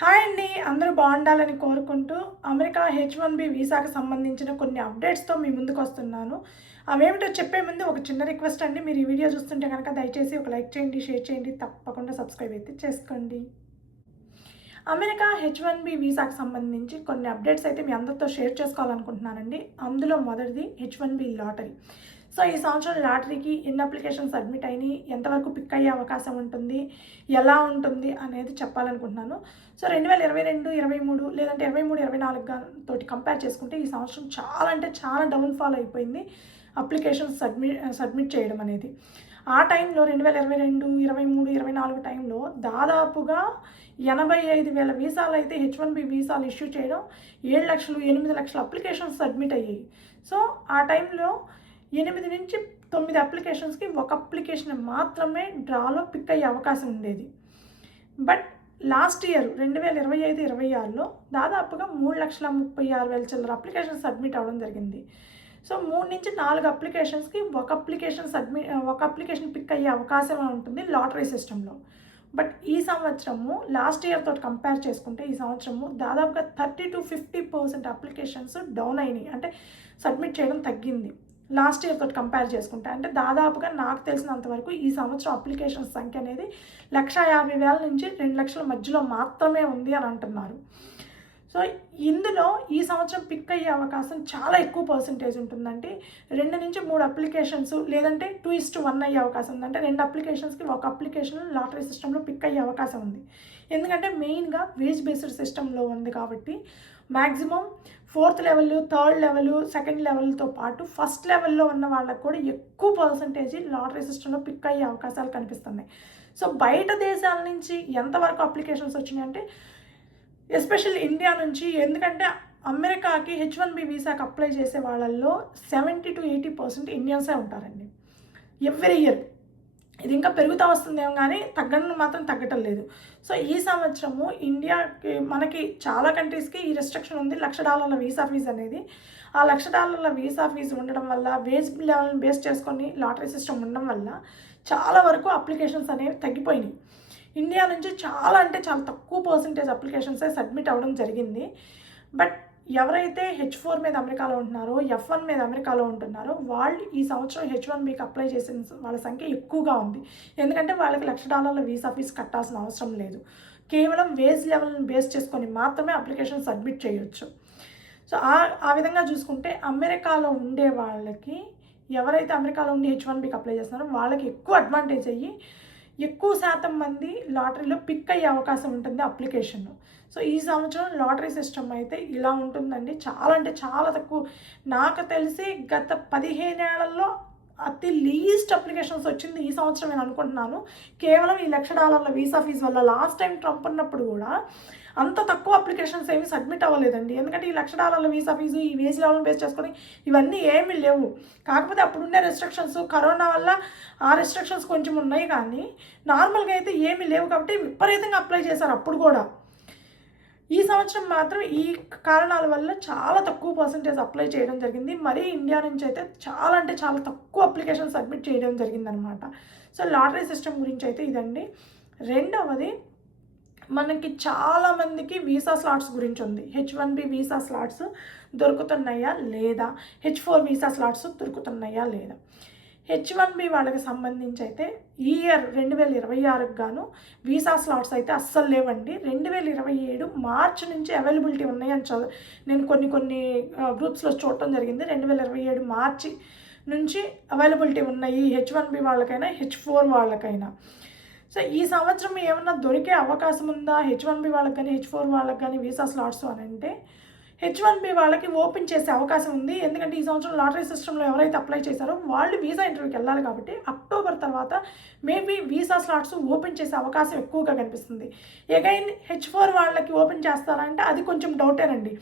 Hi అండి, అందరూ బాగుండాలని కోరుకుంటూ అమెరికా H1B వీసాకి సంబంధించిన కొన్ని అప్డేట్స్తో మీ ముందుకు వస్తున్నాను. అవేమిటో చెప్పే ముందు ఒక చిన్న రిక్వెస్ట్ అండి. మీరు ఈ వీడియో చూస్తుంటే కనుక దయచేసి ఒక లైక్ చేయండి, షేర్ చేయండి, తప్పకుండా సబ్స్క్రైబ్ అయితే చేసుకోండి. అమెరికా H1B వీసాకి సంబంధించి కొన్ని అప్డేట్స్ అయితే మీ అందరితో షేర్ చేసుకోవాలనుకుంటున్నానండి. అందులో మొదటిది H1B లాటరీ. సో ఈ సంవత్సరం లాటరీకి ఎన్ని అప్లికేషన్స్ సబ్మిట్ అయినాయి, ఎంతవరకు పిక్ అయ్యే అవకాశం ఉంటుంది, ఎలా ఉంటుంది అనేది చెప్పాలనుకుంటున్నాను. సో 2022, 23 లేదంటే 23, 24 తోటి కంపేర్ చేసుకుంటే ఈ సంవత్సరం చాలా అంటే చాలా డౌన్ఫాల్ అయిపోయింది అప్లికేషన్స్ సబ్మిట్ చేయడం అనేది. ఆ టైంలో 2022, 23, 24 టైంలో దాదాపుగా 85,000 వీసాలు అయితే H1B వీసాలు ఇష్యూ చేయడం, 7 లక్షలు 8 లక్షల అప్లికేషన్స్ సబ్మిట్ అయ్యాయి. సో ఆ టైంలో 8 నుంచి 9 అప్లికేషన్స్కి ఒక అప్లికేషన్ మాత్రమే డ్రాలో పిక్ అయ్యే అవకాశం ఉండేది. బట్ లాస్ట్ ఇయర్ 2025, 26లో దాదాపుగా 3,36,000 చిల్లర అప్లికేషన్ సబ్మిట్ అవ్వడం జరిగింది. సో 3 నుంచి 4 అప్లికేషన్స్కి ఒక అప్లికేషన్ పిక్ అయ్యే అవకాశం ఉంటుంది లాటరీ సిస్టంలో. బట్ ఈ సంవత్సరము లాస్ట్ ఇయర్ తోటి కంపేర్ చేసుకుంటే ఈ సంవత్సరము దాదాపుగా 30-50% అప్లికేషన్స్ డౌన్ అయినాయి, అంటే సబ్మిట్ చేయడం తగ్గింది లాస్ట్ ఇయర్ తోటి కంపేర్ చేసుకుంటే. అంటే దాదాపుగా నాకు తెలిసినంతవరకు ఈ సంవత్సరం అప్లికేషన్స్ సంఖ్య అనేది 150,000 నుంచి 2 లక్షల మధ్యలో మాత్రమే ఉంది అని అంటున్నారు. సో ఇందులో ఈ సంవత్సరం పిక్ అయ్యే అవకాశం చాలా ఎక్కువ పర్సంటేజ్ ఉంటుందంటే 2 నుంచి 3 అప్లికేషన్స్ లేదంటే 2:1 అయ్యే అవకాశం ఉంది. అంటే 2 అప్లికేషన్స్కి ఒక అప్లికేషన్ లాటరీ సిస్టంలో పిక్ అయ్యే అవకాశం ఉంది. ఎందుకంటే మెయిన్గా వేజ్ బేస్డ్ సిస్టంలో ఉంది కాబట్టి maximum 4th level, 3rd level, 2nd లెవెల్తో పాటు ఫస్ట్ లెవెల్లో ఉన్న వాళ్ళకు కూడా ఎక్కువ పర్సంటేజ్ లాటరీ సిస్టంలో పిక్ అయ్యే అవకాశాలు కనిపిస్తున్నాయి. సో బయట దేశాల నుంచి ఎంతవరకు అప్లికేషన్స్ వచ్చినాయి అంటే ఎస్పెషల్లీ ఇండియా నుంచి, ఎందుకంటే అమెరికాకి H1B వీసాకి అప్లై చేసే వాళ్ళల్లో 70-80% ఇండియన్సే ఉంటారండి ఎవ్రీ ఇయర్. ఇది ఇంకా పెరుగుతూ వస్తుందేమో కానీ తగ్గడం మాత్రం తగ్గటం లేదు. సో ఈ సంవత్సరము ఇండియాకి మనకి చాలా కంట్రీస్కి ఈ రెస్ట్రిక్షన్ ఉంది, $1,00,000 వీసా ఫీజు అనేది. ఆ $1,00,000 వీసా ఫీజు ఉండడం వల్ల, వేజ్ లెవెల్ని బేస్ చేసుకొని లాటరీ సిస్టమ్ ఉండడం వల్ల చాలా వరకు అప్లికేషన్స్ అనేవి తగ్గిపోయినాయి. ఇండియా నుంచి చాలా అంటే చాలా తక్కువ పర్సంటేజ్ అప్లికేషన్సే సబ్మిట్ అవ్వడం జరిగింది. బట్ ఎవరైతే H4 మీద అమెరికాలో ఉంటున్నారో, F1 మీద అమెరికాలో ఉంటున్నారో వాళ్ళు ఈ సంవత్సరం H1Bకి అప్లై చేసిన వాళ్ళ సంఖ్య ఎక్కువగా ఉంది. ఎందుకంటే వాళ్ళకి $1,00,000 వీసా ఫీజు కట్టాల్సిన అవసరం లేదు. కేవలం వేజ్ లెవెల్ని బేస్ చేసుకొని మాత్రమే అప్లికేషన్ సబ్మిట్ చేయొచ్చు. సో ఆ విధంగా చూసుకుంటే అమెరికాలో ఉండే వాళ్ళకి, ఎవరైతే అమెరికాలో ఉండి H1Bకి అప్లై చేస్తున్నారో వాళ్ళకి ఎక్కువ అడ్వాంటేజ్ అయ్యి ఎక్కువ శాతం మంది లాటరీలో పిక్ అయ్యే అవకాశం ఉంటుంది అప్లికేషన్. సో ఈ సంవత్సరం లాటరీ సిస్టమ్ అయితే ఇలా ఉంటుందండి. చాలా అంటే చాలా తక్కువ. నాకు తెలిసి గత 15 ఏళ్లలో అతి లీస్ట్ అప్లికేషన్స్ వచ్చింది ఈ సంవత్సరం నేను అనుకుంటున్నాను. కేవలం ఈ $1,00,000 వీసా ఫీజు వల్ల. లాస్ట్ టైం ట్రంప్ ఉన్నప్పుడు కూడా అంత తక్కువ అప్లికేషన్స్ ఏమీ సబ్మిట్ అవ్వలేదండి. ఎందుకంటే ఈ $1,00,000 వీసా ఫీజు, ఈ వేజ్ లెవెల్ని బేస్ చేసుకొని ఇవన్నీ ఏమీ లేవు. కాకపోతే అప్పుడుండే రెస్ట్రిక్షన్స్, కరోనా వల్ల ఆ రెస్ట్రిక్షన్స్ కొంచెం ఉన్నాయి, కానీ నార్మల్గా అయితే ఏమీ లేవు కాబట్టి విపరీతంగా అప్లై చేశారు అప్పుడు కూడా. ఈ సంవత్సరం మాత్రం ఈ కారణాల వల్ల చాలా తక్కువ పర్సంటేజ్ అప్లై చేయడం జరిగింది. మరీ ఇండియా నుంచి అయితే చాలా అంటే చాలా తక్కువ అప్లికేషన్ సబ్మిట్ చేయడం జరిగిందనమాట. సో లాటరీ సిస్టమ్ గురించి అయితే ఇదండి. రెండవది, మనకి చాలామందికి వీసా స్లాట్స్ గురించి ఉంది. H1B వీసా స్లాట్స్ దొరుకుతున్నాయా లేదా, H4 వీసా స్లాట్స్ దొరుకుతున్నాయా లేదా. H1B వాళ్ళకి సంబంధించి అయితే ఈ ఇయర్ 2026కి గాను వీసా స్లాట్స్ అయితే అస్సలు లేవండి. 2027 మార్చి నుంచి అవైలబిలిటీ ఉన్నాయని నేను కొన్ని గ్రూప్స్లో చూడటం జరిగింది. 2027 మార్చి నుంచి అవైలబిలిటీ ఉన్నాయి H1B వాళ్ళకైనా, H4 వాళ్ళకైనా. సో ఈ సంవత్సరం ఏమన్నా దొరికే అవకాశం ఉందా H1B వాళ్ళకి కానీ, H4 వాళ్ళకి కానీ వీసా స్లాట్స్ అని అంటే H1B వాళ్ళకి ఓపెన్ చేసే అవకాశం ఉంది. ఎందుకంటే ఈ సంవత్సరం లాటరీ సిస్టంలో ఎవరైతే అప్లై చేశారో వాళ్ళు వీసా ఇంటర్వ్యూకి వెళ్ళాలి కాబట్టి అక్టోబర్ తర్వాత మేబీ వీసా స్లాట్స్ ఓపెన్ చేసే అవకాశం ఎక్కువగా కనిపిస్తుంది. అగైన్ H4 వాళ్ళకి ఓపెన్ చేస్తారా అంటే అది కొంచెం డౌటేనండి.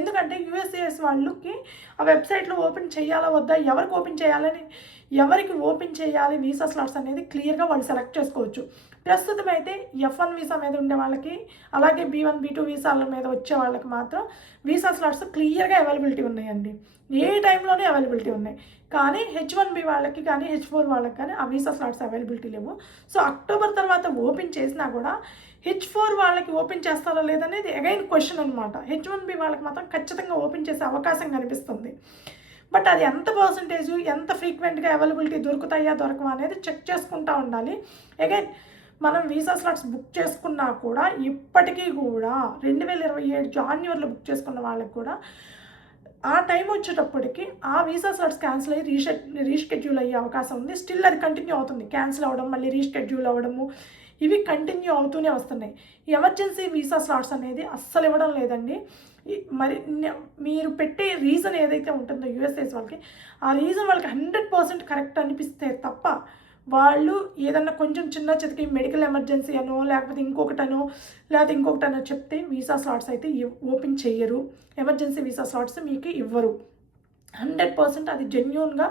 ఎందుకంటే USCIS వాళ్ళకి ఆ వెబ్సైట్లో ఓపెన్ చేయాలా వద్దా, ఎవరికి ఓపెన్ చేయాలి వీసా స్లాట్స్ అనేది క్లియర్గా వాళ్ళు సెలెక్ట్ చేసుకోవచ్చు. ప్రస్తుతం అయితే F1 వీసా మీద ఉండే వాళ్ళకి, అలాగే B1, B2 వీసాల మీద వచ్చే వాళ్ళకి మాత్రం వీసా స్లాట్స్ క్లియర్గా అవైలబిలిటీ ఉన్నాయండి. ఏ టైంలోనే అవైలబిలిటీ ఉన్నాయి. కానీ H1B వాళ్ళకి కానీ H4 వాళ్ళకి కానీ ఆ వీసా స్లాట్స్ అవైలబిలిటీ లేవు. సో అక్టోబర్ తర్వాత ఓపెన్ చేసినా కూడా H4 వాళ్ళకి ఓపెన్ చేస్తారా లేదనేది అగైన్ క్వశ్చన్ అనమాట. H1B వాళ్ళకి మాత్రం ఖచ్చితంగా ఓపెన్ చేసే అవకాశం కనిపిస్తుంది. బట్ అది ఎంత పర్సంటేజు, ఎంత ఫ్రీక్వెంట్గా అవైలబిలిటీ దొరుకుతాయా దొరకవా అనేది చెక్ చేసుకుంటూ ఉండాలి. అగైన్ మనం వీసా స్లాట్స్ బుక్ చేసుకున్నా కూడా ఇప్పటికీ కూడా 2027 జాన్యువరిలో బుక్ చేసుకున్న వాళ్ళకి కూడా ఆ టైం వచ్చేటప్పటికి ఆ వీసా స్లాట్స్ క్యాన్సిల్ అయ్యి రీషెడ్యూల్ అయ్యే అవకాశం ఉంది. స్టిల్ అది కంటిన్యూ అవుతుంది. క్యాన్సిల్ అవ్వడం, మళ్ళీ రీషెడ్యూల్ అవ్వడము, ఇవి కంటిన్యూ అవుతూనే వస్తున్నాయి. ఎమర్జెన్సీ వీసా స్లాట్స్ అనేది అస్సలు ఇవ్వడం లేదండి. మరి మీరు పెట్టే రీజన్ ఏదైతే ఉంటుందో యూఎస్ఏస్ వాళ్ళకి, ఆ రీజన్ వాళ్ళకి 100% కరెక్ట్ అనిపిస్తే తప్ప వాళ్ళు ఏదన్నా కొంచెం చిన్న చితకి మెడికల్ ఎమర్జెన్సీ అనో లేకపోతే ఇంకొకటనో చెప్తే వీసా స్లాట్స్ అయితే ఓపెన్ చెయ్యరు. ఎమర్జెన్సీ వీసా స్లాట్స్ మీకు ఇవ్వరు. 100% అది జెన్యూన్గా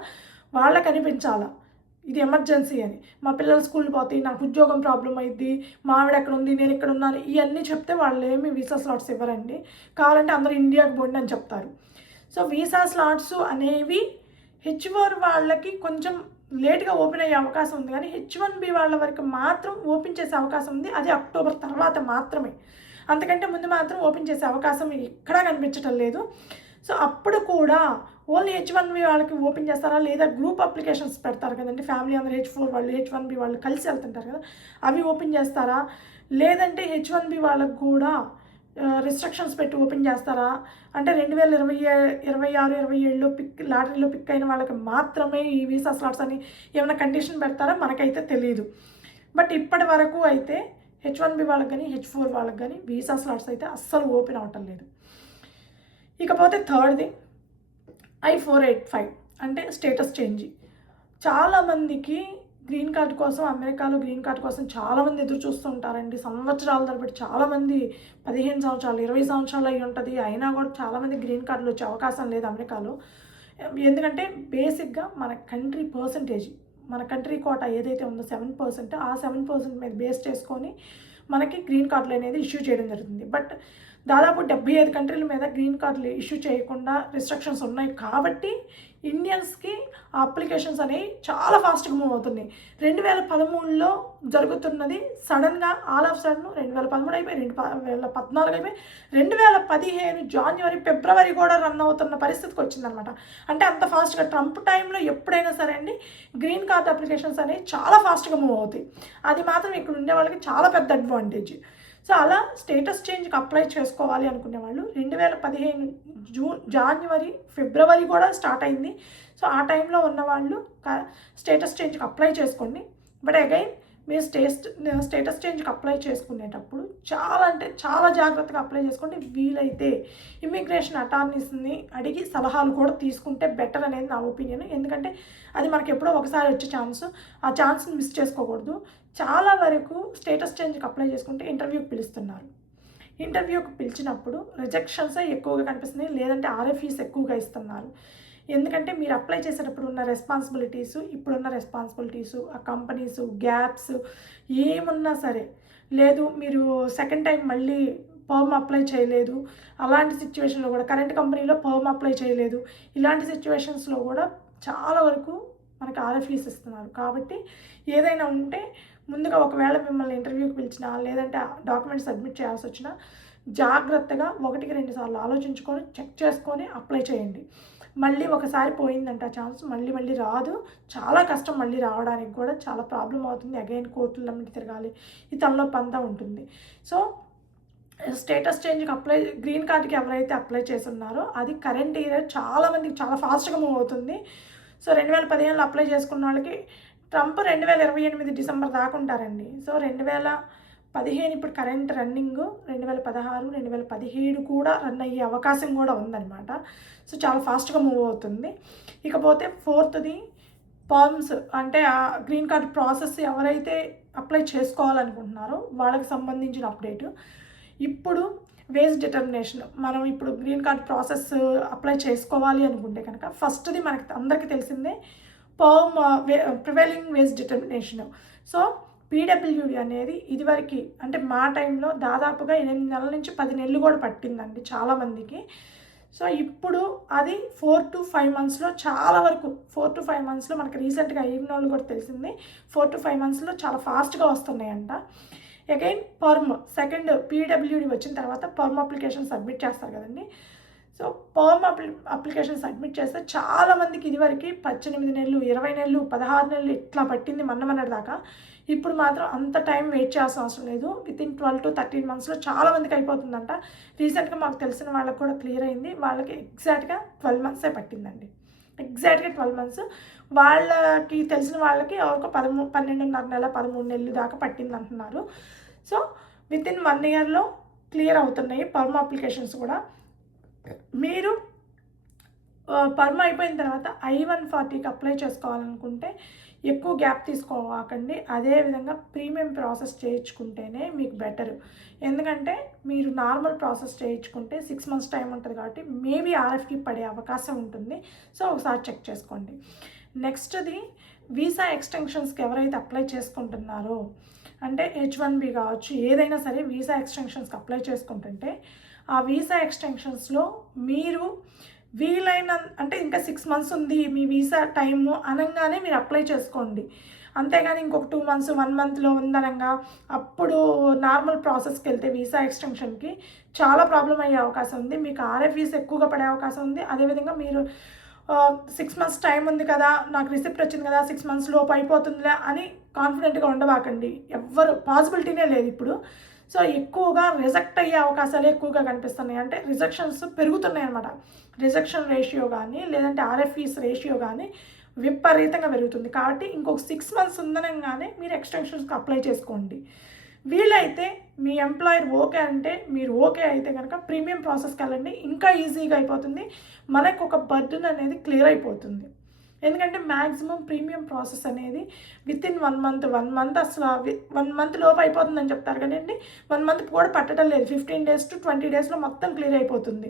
వాళ్ళకి అనిపించాలా ఇది ఎమర్జెన్సీ అని. మా పిల్లలు స్కూల్ పోతాయి, నాకు ఉద్యోగం ప్రాబ్లం అయింది, మా ఆవిడ ఎక్కడ ఉంది, నేను ఎక్కడ ఉన్నాను, ఇవన్నీ చెప్తే వాళ్ళు ఏమి వీసా స్లాట్స్ ఇవ్వరండి. కావాలంటే అందరూ ఇండియాకి పోండి అని చెప్తారు. సో వీసా స్లాట్స్ అనేవి H4 వాళ్ళకి కొంచెం లేట్గా ఓపెన్ అయ్యే అవకాశం ఉంది, కానీ H1B వాళ్ళ వరకు మాత్రం ఓపెన్ చేసే అవకాశం ఉంది. అది అక్టోబర్ తర్వాత మాత్రమే. అంతకంటే ముందు మాత్రం ఓపెన్ చేసే అవకాశం ఎక్కడా కనిపించటం లేదు. సో అప్పుడు కూడా ఓన్లీ H1B వాళ్ళకి ఓపెన్ చేస్తారా, లేదా గ్రూప్ అప్లికేషన్స్ పెడతారు కదండి, ఫ్యామిలీ అందరూ H4 వాళ్ళు H1B వాళ్ళు కలిసి వెళ్తుంటారు కదా, అవి ఓపెన్ చేస్తారా, లేదంటే H1B వాళ్ళకు కూడా రిస్ట్రిక్షన్స్ పెట్టి ఓపెన్ చేస్తారా అంటే 2026-27లో లాటరీలో పిక్ అయిన వాళ్ళకి మాత్రమే ఈ వీసా స్లాట్స్ అని ఏమైనా కండిషన్ పెడతారా మనకైతే తెలియదు. బట్ ఇప్పటి వరకు అయితే H1B వాళ్ళకి కానీ H4 వాళ్ళకి కానీ వీసా స్లాట్స్ అయితే అస్సలు ఓపెన్ అవ్వటం లేదు. ఇకపోతే థర్డ్ది I-485 అంటే స్టేటస్ చేంజ్. చాలామందికి గ్రీన్ కార్డ్ కోసం, అమెరికాలో గ్రీన్ కార్డ్ కోసం చాలామంది ఎదురు చూస్తూ ఉంటారండి. సంవత్సరాల తరబడి చాలామంది 15 సంవత్సరాలు 20 సంవత్సరాలు అయి ఉంటుంది, అయినా కూడా చాలామంది గ్రీన్ కార్డులు వచ్చే అవకాశం లేదు అమెరికాలో. ఎందుకంటే బేసిక్గా మన కంట్రీ పర్సంటేజ్, మన కంట్రీ కోటా ఏదైతే ఉందో 7%, ఆ 7% మీద బేస్ చేసుకొని మనకి గ్రీన్ కార్డులు అనేది ఇష్యూ చేయడం జరుగుతుంది. బట్ దాదాపు 75 కంట్రీల మీద గ్రీన్ కార్డులు ఇష్యూ చేయకుండా రిస్ట్రిక్షన్స్ ఉన్నాయి కాబట్టి ఇండియన్స్కి ఆ అప్లికేషన్స్ అనేవి చాలా ఫాస్ట్గా మూవ్ అవుతున్నాయి. 2013లో జరుగుతున్నది సడన్గా ఆల్ ఆఫ్ సడన్ 2013 అయిపోయి 2014 అయిపోయి 2015 జాన్యువరి ఫిబ్రవరి కూడా రన్ అవుతున్న పరిస్థితికి వచ్చిందనమాట. అంటే అంత ఫాస్ట్గా ట్రంప్ టైంలో ఎప్పుడైనా సరే అండి గ్రీన్ కార్డ్ అప్లికేషన్స్ అనేవి చాలా ఫాస్ట్గా మూవ్ అవుతాయి. అది మాత్రం ఇక్కడ ఉండే వాళ్ళకి చాలా పెద్ద అడ్వాంటేజ్. సో అలా స్టేటస్ చేంజ్కి అప్లై చేసుకోవాలి అనుకునే వాళ్ళు 2015 జాన్యువరి ఫిబ్రవరి కూడా స్టార్ట్ అయింది. సో ఆ టైంలో ఉన్నవాళ్ళు స్టేటస్ చేంజ్కి అప్లై చేసుకోండి. బట్ అగైన్ మీరు స్టేటస్ చేంజ్కి అప్లై చేసుకునేటప్పుడు చాలా అంటే చాలా జాగ్రత్తగా అప్లై చేసుకోండి. వీలైతే ఇమ్మిగ్రేషన్ అటార్నీస్ని అడిగి సలహాలు కూడా తీసుకుంటే బెటర్ అనేది నా ఒపీనియన్. ఎందుకంటే అది మనకి ఎప్పుడో ఒకసారి వచ్చే ఛాన్స్, ఆ ఛాన్స్ని మిస్ చేసుకోకూడదు. చాలా వరకు స్టేటస్ చేంజ్కి అప్లై చేసుకుంటే ఇంటర్వ్యూకి పిలుస్తున్నారు. ఇంటర్వ్యూకి పిలిచినప్పుడు రిజెక్షన్సే ఎక్కువగా కనిపిస్తున్నాయి, లేదంటే RFEs ఎక్కువగా ఇస్తున్నారు. ఎందుకంటే మీరు అప్లై చేసేటప్పుడు ఉన్న రెస్పాన్సిబిలిటీసు, ఇప్పుడున్న రెస్పాన్సిబిలిటీసు, ఆ కంపెనీసు గ్యాప్స్ ఏమున్నా సరే, లేదు మీరు సెకండ్ టైం మళ్ళీ పర్మ్ అప్లై చేయలేదు, అలాంటి సిచ్యువేషన్లో కూడా కరెంట్ కంపెనీలో పర్మ్ అప్లై చేయలేదు, ఇలాంటి సిచ్యువేషన్స్లో కూడా చాలా వరకు మనకి RFEs ఇస్తున్నారు. కాబట్టి ఏదైనా ఉంటే ముందుగా ఒకవేళ మిమ్మల్ని ఇంటర్వ్యూకి పిలిచినా, లేదంటే డాక్యుమెంట్స్ సబ్మిట్ చేయాల్సి వచ్చినా జాగ్రత్తగా 1-2 సార్లు ఆలోచించుకొని చెక్ చేసుకొని అప్లై చేయండి. మళ్ళీ ఒకసారి పోయిందంట ఛాన్స్ మళ్ళీ రాదు, చాలా కష్టం మళ్ళీ రావడానికి కూడా చాలా ప్రాబ్లం అవుతుంది. అగైన్ కోర్టుల మీద తిరగాలి, ఈ తలనొప్పి అంతా ఉంటుంది. సో స్టేటస్ చేంజ్కి గ్రీన్ కార్డ్కి ఎవరైతే అప్లై చేస్తున్నారో అది కరెంట్ ఇయర్ చాలామందికి చాలా ఫాస్ట్గా మూవ్ అవుతుంది. సో 2015లో అప్లై చేసుకున్న వాళ్ళకి ట్రంప్ 2028 డిసెంబర్ దాకా ఉంటారండి. సో 2015 ఇప్పుడు కరెంట్ రన్నింగ్, 2016, 2017 కూడా రన్ అయ్యే అవకాశం కూడా ఉందన్నమాట. సో చాలా ఫాస్ట్గా మూవ్ అవుతుంది. ఇకపోతే ఫోర్త్ది పర్మ్స్, అంటే ఆ గ్రీన్ కార్డ్ ప్రాసెస్ ఎవరైతే అప్లై చేసుకోవాలనుకుంటున్నారో వాళ్ళకి సంబంధించిన అప్డేటు. ఇప్పుడు వేజ్ డిటర్మినేషన్, మనం ఇప్పుడు గ్రీన్ కార్డ్ ప్రాసెస్ అప్లై చేసుకోవాలి అనుకుంటే కనుక ఫస్ట్ది మనకి అందరికీ తెలిసిందే PERM prevailing wage determination. So PWD అనేది ఇదివరకు అంటే మా టైంలో దాదాపుగా 8 నెలల నుంచి 10 నెలలు కూడా పట్టిందండి చాలామందికి. సో ఇప్పుడు అది 4 to 5 మంత్స్లో చాలా వరకు 4 to 5 మంత్స్లో మనకి రీసెంట్గా అయిన వాళ్ళు కూడా తెలిసింది 4 to 5 మంత్స్లో చాలా ఫాస్ట్గా వస్తున్నాయంట. అగైన్ పర్మ్ సెకండ్ పీడబ్ల్యూడి వచ్చిన తర్వాత పర్మ్ అప్లికేషన్ సబ్మిట్ చేస్తారు కదండి. సో పర్మ్ అప్లికేషన్ సబ్మిట్ చేస్తే చాలామందికి ఇదివరకు 18 నెలలు 20 నెలలు 16 నెలలు ఇట్లా పట్టింది మొన్నటి దాకా. ఇప్పుడు మాత్రం అంత టైం వెయిట్ చేయాల్సిన అవసరం లేదు. వితిన్ 12 to 13 మంత్స్లో చాలామందికి అయిపోతుందంట. రీసెంట్గా మాకు తెలిసిన వాళ్ళకి కూడా క్లియర్ అయింది. వాళ్ళకి ఎగ్జాక్ట్గా 12 మంత్సే పట్టిందండి. ఎగ్జాక్ట్గా 12 మంత్స్. వాళ్ళకి తెలిసిన వాళ్ళకి ఎవరికో 12.5 నెల 13 నెలలు దాకా పట్టింది అంటున్నారు. సో వితిన్ 1 ఇయర్లో క్లియర్ అవుతున్నాయి పర్మ్ అప్లికేషన్స్ కూడా. మీరు పర్మ్ అయిపోయిన తర్వాత I-140కి అప్లై చేసుకోవాలనుకుంటే ఎక్కువ గ్యాప్ తీసుకోవాకండి. అదేవిధంగా ప్రీమియం ప్రాసెస్ చేయించుకుంటేనే మీకు బెటర్. ఎందుకంటే మీరు నార్మల్ ప్రాసెస్ చేయించుకుంటే 6 మంత్స్ టైం ఉంటుంది కాబట్టి మేబీ RFకి పడే అవకాశం ఉంటుంది. సో ఒకసారి చెక్ చేసుకోండి. నెక్స్ట్ది వీసా ఎక్స్టెన్షన్స్కి ఎవరైతే అప్లై చేసుకుంటున్నారో అంటే H1B కావచ్చు ఏదైనా సరే వీసా ఎక్స్టెన్షన్స్కి అప్లై చేసుకుంటుంటే ఆ వీసా ఎక్స్టెన్షన్స్లో మీరు వీలైన అంటే ఇంకా 6 మంత్స్ ఉంది మీ వీసా టైము అనగానే మీరు అప్లై చేసుకోండి. అంతేగాని ఇంకొక 2 మంత్స్ 1 మంత్లో ఉందనగా అప్పుడు నార్మల్ ప్రాసెస్కి వెళ్తే వీసా ఎక్స్టెన్షన్కి చాలా ప్రాబ్లం అయ్యే అవకాశం ఉంది. మీకు RFEs ఎక్కువగా పడే అవకాశం ఉంది. అదేవిధంగా మీరు 6 మంత్స్ టైం ఉంది కదా, నాకు రిసిప్ట్ వచ్చింది కదా, 6 మంత్స్ లోపు అయిపోతుందిలే అని కాన్ఫిడెంట్గా ఉండబాకండి. ఎవ్వరు పాసిబిలిటీనే లేదు ఇప్పుడు. సో ఎక్కువగా రిజెక్ట్ అయ్యే అవకాశాలు ఎక్కువగా కనిపిస్తున్నాయి. అంటే రిజెక్షన్స్ పెరుగుతున్నాయి అన్నమాట. రిజెక్షన్ రేషియో కానీ లేదంటే RFEs రేషియో కానీ విపరీతంగా పెరుగుతుంది. కాబట్టి ఇంకొక 6 మంత్స్ ఉందనగానే మీరు ఎక్స్టెన్షన్స్కి అప్లై చేసుకోండి. వీలైతే మీ ఎంప్లాయర్ ఓకే అంటే మీరు ఓకే అయితే కనుక ప్రీమియం ప్రాసెస్కి వెళ్ళండి. ఇంకా ఈజీగా అయిపోతుంది. మనకు ఒక బర్డెన్ అనేది క్లియర్ అయిపోతుంది. ఎందుకంటే మ్యాక్సిమం ప్రీమియం ప్రాసెస్ అనేది వితిన్ 1 మంత్ అసలు 1 మంత్ లోపు అయిపోతుందని చెప్తారు కదండి. 1 మంత్ కూడా పట్టడం లేదు. 15 days to 20 daysలో మొత్తం క్లియర్ అయిపోతుంది.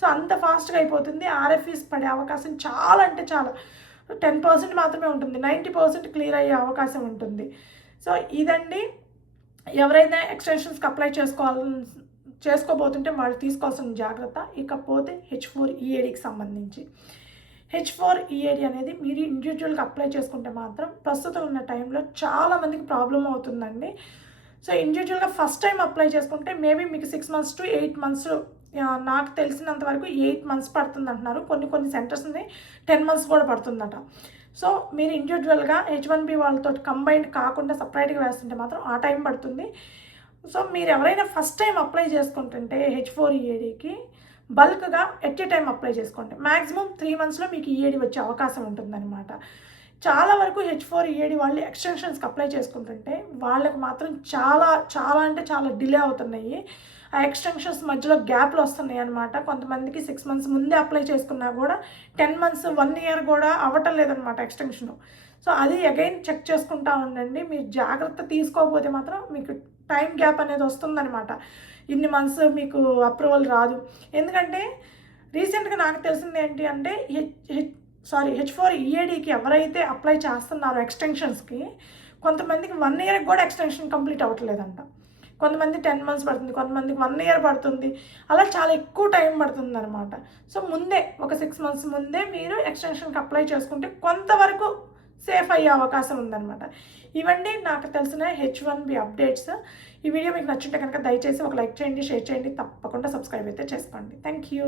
సో అంత ఫాస్ట్గా అయిపోతుంది. RFEs పడే అవకాశం చాలా అంటే చాలా 10% మాత్రమే ఉంటుంది. 90% క్లియర్ అయ్యే అవకాశం ఉంటుంది. సో ఇదండి ఎవరైనా ఎక్స్టెన్షన్స్కి అప్లై చేసుకోబోతుంటే వాళ్ళు తీసుకోవాల్సిన జాగ్రత్త. ఇకపోతే H4EADకి సంబంధించి H4EAD అనేది మీరు ఇండివిజువల్గా అప్లై చేసుకుంటే మాత్రం ప్రస్తుతం ఉన్న టైంలో చాలామందికి ప్రాబ్లం అవుతుందండి. సో ఇండివిజువల్గా ఫస్ట్ టైం అప్లై చేసుకుంటే మేబీ మీకు 6 months to 8 months, నాకు తెలిసినంత వరకు 8 months పడుతుంది అంటున్నారు. కొన్ని సెంటర్స్ని 10 months కూడా పడుతుందట. సో మీరు ఇండివిజువల్గా H1B వాళ్ళతో కంబైన్డ్ కాకుండా సపరేట్గా వేస్తుంటే మాత్రం ఆ టైం పడుతుంది. సో మీరు ఎవరైనా ఫస్ట్ టైం అప్లై చేసుకుంటుంటే H4EADకి బల్క్గా ఎట్ ఏ టైం అప్లై చేసుకోండి. మ్యాక్సిమం 3 monthsలో మీకు EAD వచ్చే అవకాశం ఉంటుందన్నమాట. చాలా వరకు H4EAD వాళ్ళు ఎక్స్టెన్షన్స్కి అప్లై చేసుకుంటుంటే వాళ్ళకి మాత్రం చాలా అంటే చాలా డిలే అవుతున్నాయి. ఆ ఎక్స్టెన్షన్స్ మధ్యలో గ్యాప్లు వస్తున్నాయి అనమాట. కొంతమందికి 6 months ముందే అప్లై చేసుకున్నా కూడా 10 months 1 year కూడా అవ్వటం లేదనమాట ఎక్స్టెన్షను. సో అది అగైన్ చెక్ చేసుకుంటూ ఉండండి. మీరు జాగ్రత్త తీసుకోకపోతే మాత్రం మీకు టైం గ్యాప్ అనేది వస్తుందనమాట. ఇన్ని మంత్స్ మీకు అప్రూవల్ రాదు. ఎందుకంటే రీసెంట్గా నాకు తెలిసింది ఏంటి అంటే H4EADకి ఎవరైతే అప్లై చేస్తున్నారో ఎక్స్టెన్షన్స్కి కొంతమందికి 1 year కూడా ఎక్స్టెన్షన్ కంప్లీట్ అవ్వట్లేదంట. కొంతమంది 10 months పడుతుంది, కొంతమందికి 1 year పడుతుంది. అలా చాలా ఎక్కువ టైం పడుతుంది అనమాట. సో ముందే ఒక 6 months ముందే మీరు ఎక్స్టెన్షన్కి అప్లై చేసుకుంటే కొంతవరకు సేఫ్ అయ్యే అవకాశం ఉందన్నమాట. ఇవన్నీ నాకు తెలిసిన H1B అప్డేట్స్. ఈ వీడియో మీకు నచ్చుంటే కనుక దయచేసి ఒక లైక్ చేయండి, షేర్ చేయండి, తప్పకుండా సబ్స్క్రైబ్ అయితే చేసుకోండి. Thank you.